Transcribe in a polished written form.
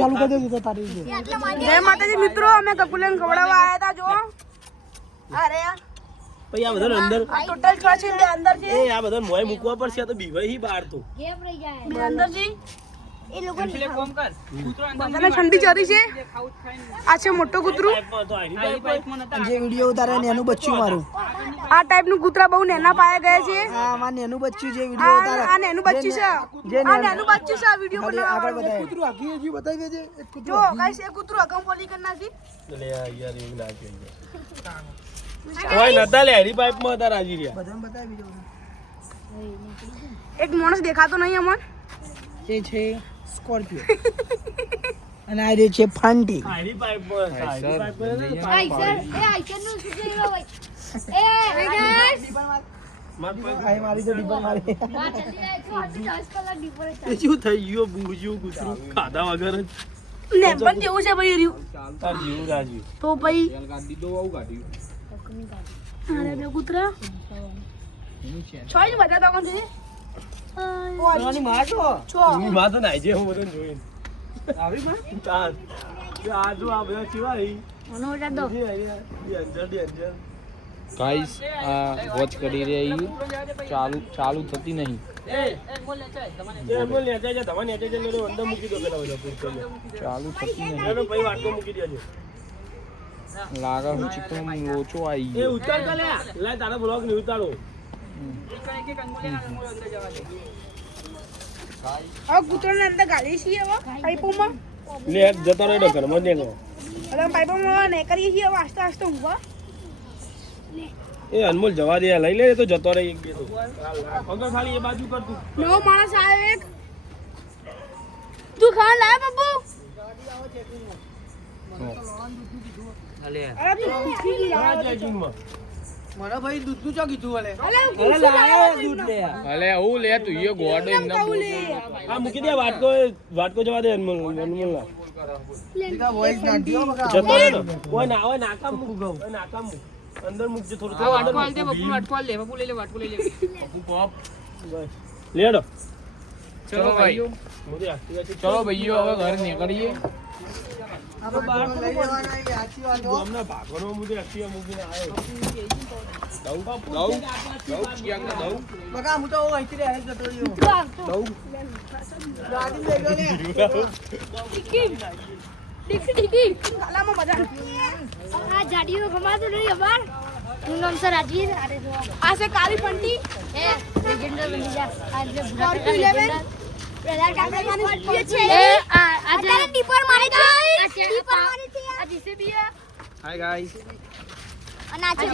ચાલુ કરી દે તો તારી છે. જય માતાજી મિત્રો, અમે કકુલેન ખવડાવવા આયા હતા. જો અરે ભાઈ આ બધા અંદર ટોટલ છ છે ને અંદર છે. એ આ બધા મોય મૂકવા પડશે તો બીવાય હી બહાર તો ગેમ રહી જાય બે અંદર છે. એ લોકો બધાને ઠંડી ચરી છે. આ છે મોટો કૂતરું. જે વિડિયો ઉતારે ને એનું બચ્ચું મારું. આ ટાઈપનું કૂતરા બહુ નેના પાયા ગયા છે. હા માં નેનું બચ્ચું જે વિડિયો ઉતારે. આ નેનું બચ્ચું છે. આ નેનું બચ્ચું છે. આ વિડિયો બનાવવા આગળ બતાય. કૂતરું આખી હજી બતાવી દેજે. એક કૂતરું જો ગાઈસ, એ કૂતરું અકમ પોલી કરી નાખી. લે યાર એવું ના કે કોઈ નતા લે હરી પાઇપ માં હતા રાજી રહ્યા બધાને બતાવી બીજો. એક માણસ દેખાતો નહીં અમન. એ છે સ્કોર્પિયો અને આ રે છે ફાંટી. હરી પાઇપ માં હતા હરી પાઇપ માં આઈસર નું શું છે ભાઈ એ ગાઈસ આ મારી તો ડીપર મારી. આ જલ્દી જાય તો 10 કલાક ડીપર એ શું થઈ ગયો બુંગજ્યું કૂતરું ખાધા વગર જ ને પણ જેવું છે ભાઈ રહ્યું. તાર જીવ રાજી તો ભાઈ અરે બે કૂતરા છોઈ બધા તો કોણ છે? ઓની માં તો છો માં તો નાઈ જે હું બધું જોઈને આવી માં તાર આ જો આ બધા કેવાય મનો ઉડા દો. એ અંદર ગાઈસ આ વોચ કરી રહી ચાલુ થતી નહીં. એ બોલ લે છે ધમા નેચે છે મેરો અંદર મૂકી દો પેલા બધા પૂછ ચાલુ થતી નહીં. એનો ભાઈ વાટકો મૂકી દેજો લાગે હું ચિકન લોચો આવી એ ગયો. ઉતાર કે લે તારા બ્લોગ ને ઉતારો આ કૂતરાને અંદર ગાલી છીએ હવે પાઇપોમાં. લે જતો રહેલો ઘરમાં ને હવે પાઇપોમાં ને કરીએ છીએ હવે આસ્તે આસ્તે ઊંઘવા. એ અનમોલ જવા દે લઈ લે તો જતો રહે એક બે તો અગર ખાલી એ બાજુ કર તું નવો માણસ આવ્યો એક. તું ખાવા લાયા બાબુ? અરે તું પૂછી લી આ લાયા. ચેકિંગમાં મને ભાઈ દૂધ નું ચો કીધું અલે. અલે પૂછી લાયા દૂધ લે. અલે હું લે તું એ ગોડો એમને આ મૂકી દે વાટકો જવા દે અનમોલ ના દીકા વોઇસ નાટ્યો બકા. જતો રહે ને ઓય ના ઓય નાકામ મૂક ઓય નાકામ મૂક અંદર મૂકજે થોડું થોડું વાટકો આલ દે બપુ વાટકો આલ લે બપુ લઈ લે વાટકો લઈ લે બપુ પોપ લેડો ચલો ભાઈ મોદી આખી ચલો ભાઈઓ હવે ઘર નીકળીએ. આપણે બહાર લઈ જવાના એ સાચી વાત હો. અમને ભાગવાનો મુદે આખી મૂકીને આવ્યો બકા હું તો અહીંથી રહે જતો રહ્યો. ગાડી લઈ ગયો ને. ગાલામાં બધા. આ જાડીઓ ગમાતો નહીં અમાર હું નામ સર રાજી અરે જો આ છે કાળી ફંટી. એ લેજેન્ડર બની જા આ જે સ્કોર્પિયો 11 પેલા કામડા સ્કોર્પિયો છે. એ આ ડીપર મારી ગઈ ડીપર મારી થી આ જીસીબી હાય ગાઈસ. અને આ છે